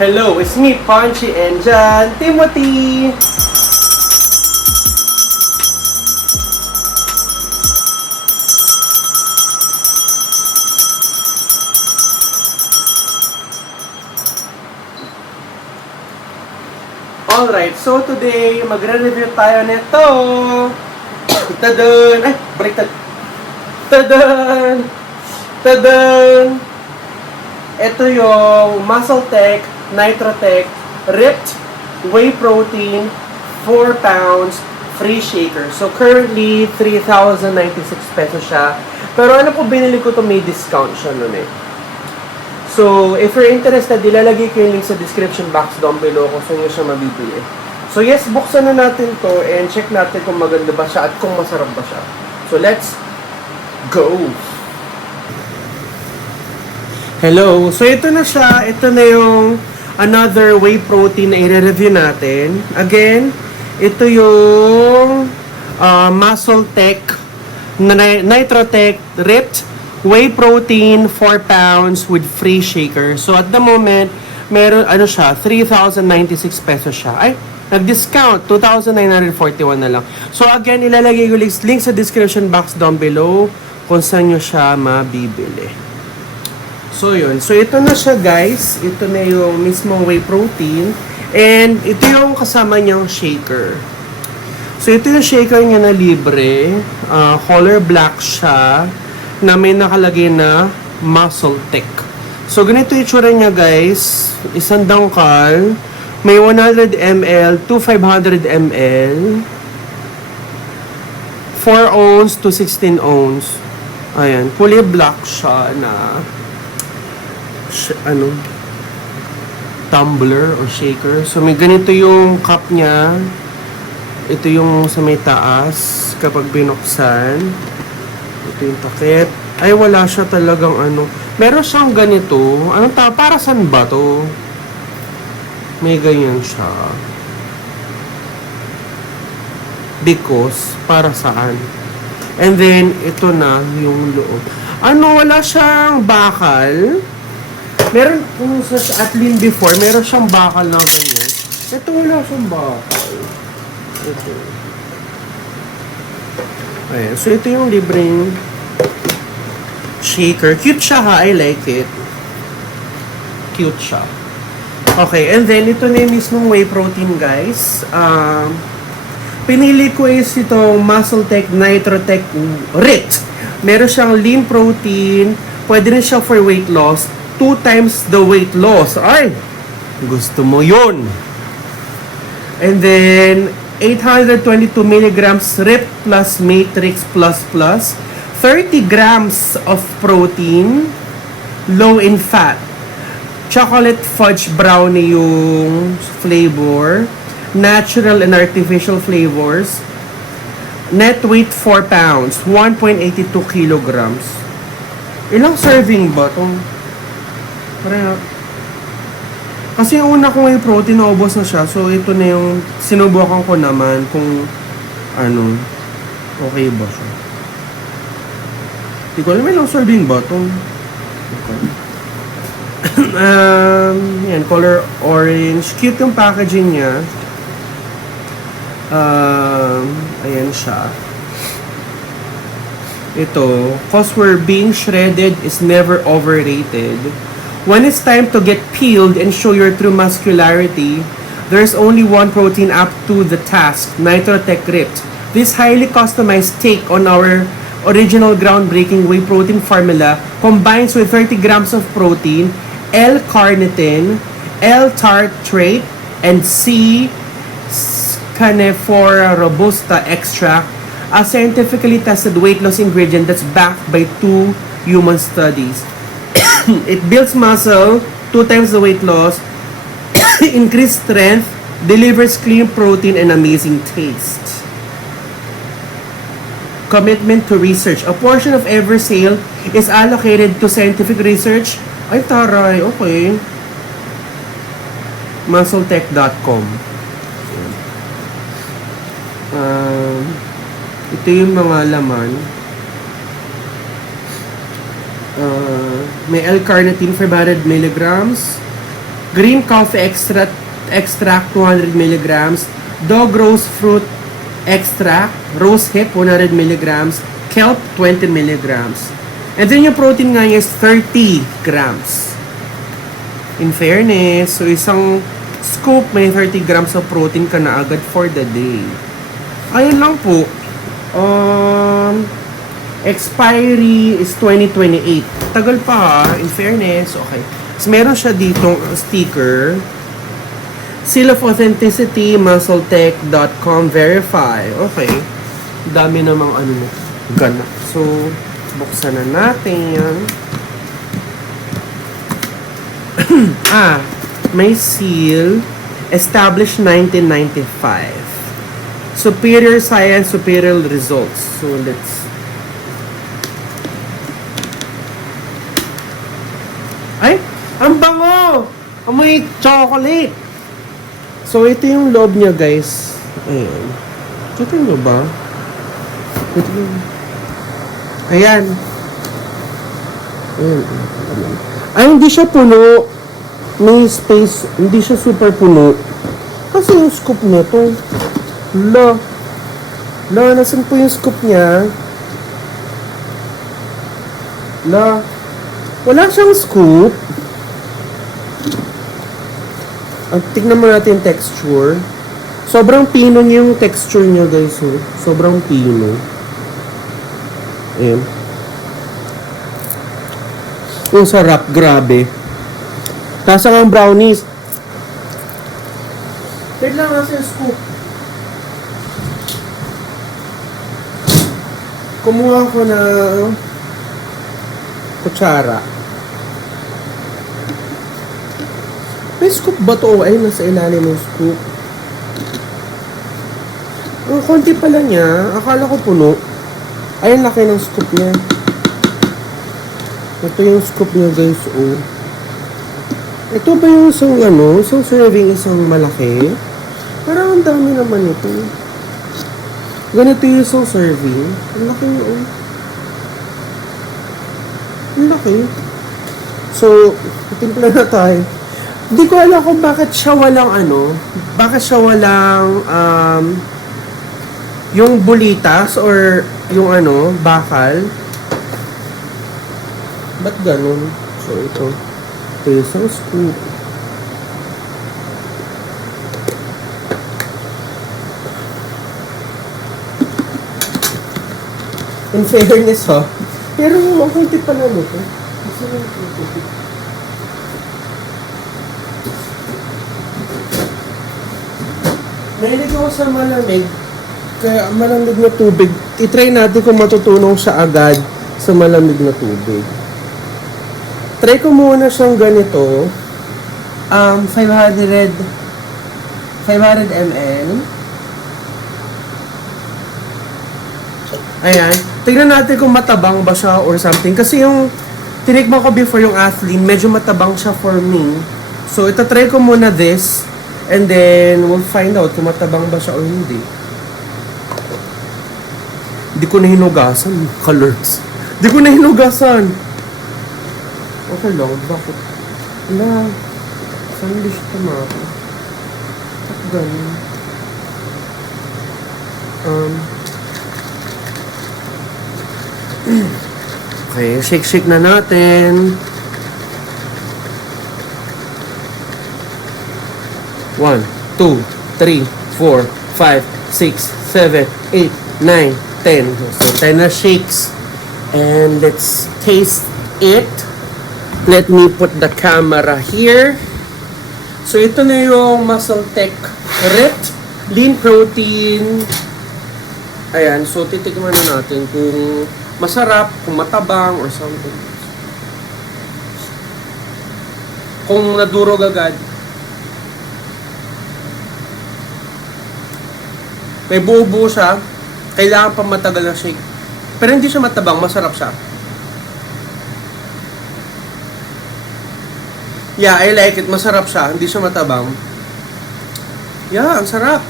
Hello, it's me, Punchy, and John Timothy! Alright, so today, magre-review tayo nito! Tadaan! Ay, baliktad! Tadaan! Tadaan! Ito yung MuscleTech NitroTech Ripped Whey Protein 4 pounds free shaker. So currently 3,096 pesos siya. Pero ano po binili ko to, may discount siya nun eh. So if you're interested, ilalagay ko yung link sa description box down below kung saan nyo siya mabibili. So yes, buksan na natin to and check natin kung maganda ba siya at kung masarap ba siya. So let's go! Hello! So ito na siya. Ito na yung another whey protein na i-review natin. Again, ito yung MuscleTech NitroTech Ripped Whey Protein 4 pounds with free shaker. So at the moment, meron ano siya, 3,096 pesos siya. Ay, nag-discount, 2,941 na lang. So again, ilalagay ko link sa description box down below kung saan nyo siya mabibili. So yun. So ito na siya guys. Ito na yung mismong whey protein. And ito yung kasama niyang shaker. So ito yung shaker niya na libre. Color black siya. Na may nakalagay na MuscleTech. So ganito yung itsura niya guys. Isang dangkal. May 100 ml to 500 ml. 4 ounce to 16 ounce. Ayan. Kulay black siya na tumbler or shaker. So may ganito yung cup niya. Ito yung sa may taas kapag binuksan. Ito yung takip. Ay wala siya talagang meron siyang ganito. Para saan ba to? May ganyan siya. Because para saan? And then ito na yung loob. Wala siyang bakal. Meron kung sa Atlin before, meron siyang bakal na ganyan. Ito wala siyang bakal. Ito. Ayan. So ito yung libreng shaker. Cute siya ha. I like it. Cute siya. Okay. And then ito na yung mismong whey protein guys. Pinili ko is itong MuscleTech NitroTech Ripped. Meron siyang lean protein. Pwede rin siya for weight loss. 2 times the weight loss. Ay! Gusto mo yun! And then, 822 milligrams Ripped plus Matrix plus plus. 30 grams of protein. Low in fat. Chocolate fudge brownie yung flavor. Natural and artificial flavors. Net weight 4 pounds. 1.82 kilograms. Ilang serving ba itong? Kasi yung una ko yung protein, naubos na siya. So, ito na yung sinubukan ko naman kung okay ba siya. Hindi ko alam, may long serving ba ito? Okay. Yan, color orange. Cute yung packaging niya. Ayan siya. Ito, cause we're being shredded is never overrated. When it's time to get peeled and show your true muscularity, there's only one protein up to the task, NitroTech Ripped. This highly customized take on our original groundbreaking whey protein formula combines with 30 grams of protein, L-carnitine, L-tartrate, and C-canephora robusta extract, a scientifically tested weight loss ingredient that's backed by 2 human studies. It builds muscle, 2 times the weight loss, increased strength, delivers clean protein, and amazing taste. Commitment to research. A portion of every sale is allocated to scientific research. Ay, taray. Okay. MuscleTech.com. Ito yung mga laman. May L-carnitine 500 milligrams, green coffee extract 200 milligrams, dog rose fruit extract, rose hip 100 milligrams, kelp 20 milligrams. And then yung protein nga niya is 30 grams. In fairness, so isang scoop may 30 grams of protein ka na agad for the day. Ayun lang po. Expiry is 2028. Tagal pa ha, in fairness. Okay. So, meron siya ditong sticker. Seal of Authenticity, muscletech.com verify. Okay. Dami namang ano na. Gana. So, buksan na natin yan. May seal. Established 1995. Superior science, superior results. So, let's... Ay! Ang bango! Amoy chocolate! So, ito yung loob niya, guys. Ayan. Kita nyo ba? Ito yung... Ayan. Ayan. Ay, hindi siya puno. May space. Hindi siya super puno. Kasi yung scoop niya to. Nasan po yung scoop niya? Wala siyang scoop. At tignan mo natin yung texture. Sobrang pino niya yung texture niya, guys. Sobrang pino. Ayan. Yung sarap, grabe. Kasa nga ang brownies. Wait lang, nasa yung scoop. Kumuha ko na kutsara. May scoop ba to? Ay, nasa ilalim yung scoop. Ang konti pala niya. Akala ko puno. Ay, ang laki ng scoop niya. Ito yung scoop niya, guys. Oh. Ito ba yung isang serving, isang malaki? Parang ang dami naman ito. Ganito yung isang serving. Ang laki yun. Ang laki. So, timpla na tayo. Hindi ko alam kung bakit siya walang yung bulitas or yung bakal. Ba't ganun? So, ito yung isang scoop. In fairness ha, pero ang kunti pa lang ito. Gusto nyo ito. Mahilig ako sa malamig, kaya malamig na tubig. I-try natin kung matutunaw siya agad sa malamig na tubig. Try ko muna siyang ganito. 500 ml. Ayan. Tignan natin kung matabang ba siya or something. Kasi yung tinikman ko before yung Athlene, medyo matabang siya for me. So, itatry ko muna this. And then, we'll find out kung matabang ba siya o hindi. Hindi ko na hinugasan. Colors. Hindi ko na hinugasan. Okay lang. Bakit? Wala. Saan hindi siya tumako? At ganun. Okay, shake na natin. 1, 2, 3, 4, 5, 6, 7, 8, 9, 10. So, 10 na shakes. And let's taste it. Let me put the camera here. So, ito na yung MuscleTech RIT Lean Protein. Ayan. So, titikman na natin kung masarap, kung matabang, or something. Kung nadurog agad. May buo-buo siya. Kailangan pa matagal na shake. Pero hindi siya matabang. Masarap siya. Yeah, I like it. Masarap siya. Hindi siya matabang. Yeah, ang sarap.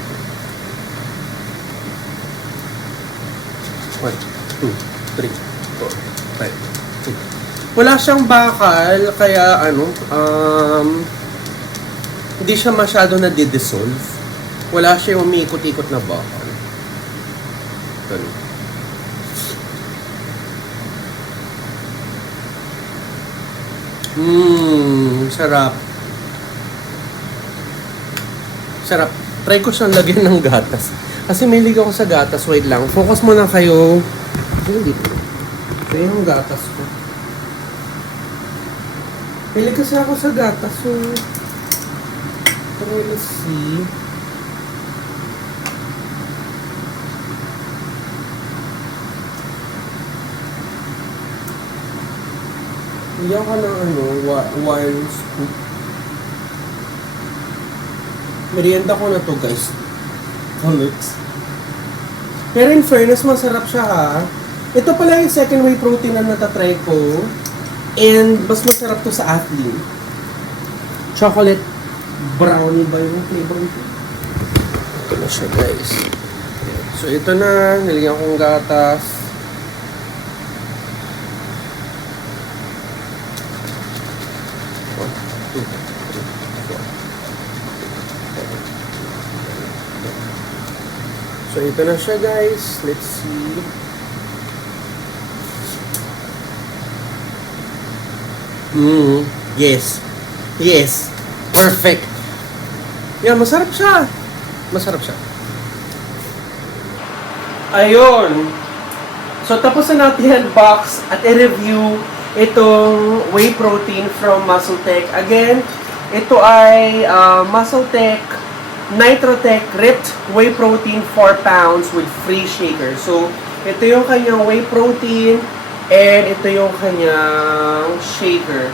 1, 2, 3, 4, 5, 6. Wala siyang bakal. Kaya Hindi siya masyado na-dissolve. Wala siya yung umiikot-ikot na bakal. Ganun. Sarap. Sarap. Try ko siyang lagyan ng gatas. Kasi may ligaw ako sa gatas. Wait lang. Focus muna kayo. Hindi po. Ito yung gatas ko. Pili kasi ako sa gatas. So, let's see. Iyan ka ng one scoop. Merienda ko na to, guys. Colors. Pero in fairness, masarap siya ha. Ito pala yung second whey protein na natatry ko. And mas masarap to sa Athlean. Chocolate brownie ba yung flavor nito? Ito na siya, guys. So ito na, nilagyan kong gatas. So ito na siya, guys. Let's see. Yes. Yes. Perfect. Yan, masarap siya. Masarap siya. Ayun. So tapos na natin i-unbox at i-review itong whey protein from MuscleTech. Again, ito ay MuscleTech Nitrotech Ripped Whey Protein 4 pounds with free shaker. So, ito yung kanyang whey protein and ito yung kanyang shaker.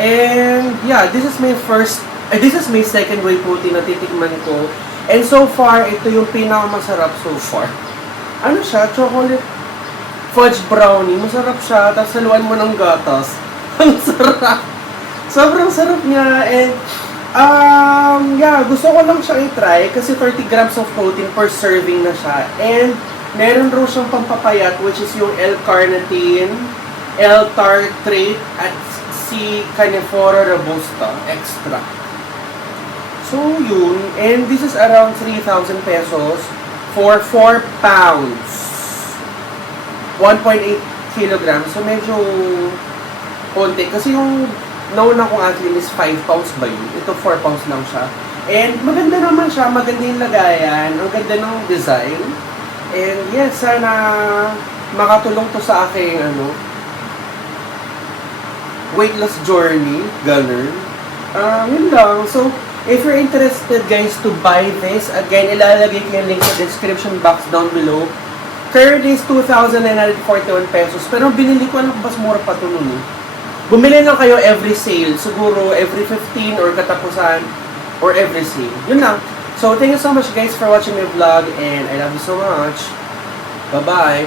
And yeah, this is my second whey protein na titikman ko. And so far, ito yung pinakamasarap so far. Ano siya? Chocolate fudge brownie. Masarap siya. Tapos saluan mo ng gatas. Ang sarap. Sobrang sarap niya. And yeah, gusto ko lang siya i-try kasi 30 grams of protein per serving na siya. And meron rin siyang pampapayat which is yung L-carnitine, L-tartrate, at si Canephora robusta extra. So yun, and this is around 3,000 pesos for 4 pounds. 1.8 kilograms. So medyo konti. Kasi yung nauna kong Athlean is 5 pounds ba yun? Ito 4 pounds lang siya. And maganda naman siya, maganda yung lagayan, ang ganda ng design. And yes, sana makatulong to sa aking weight loss journey, ganun. Yun lang. So, if you're interested guys to buy this, again, ilalagay ko yung link sa description box down below. Currently is 2,941 pesos. Pero binili ko, mas mura pa ito nun eh. Bumili lang kayo every sale. Siguro every 15 or katapusan or every sale. Yun lang. So, thank you so much guys for watching my vlog and I love you so much. Bye-bye.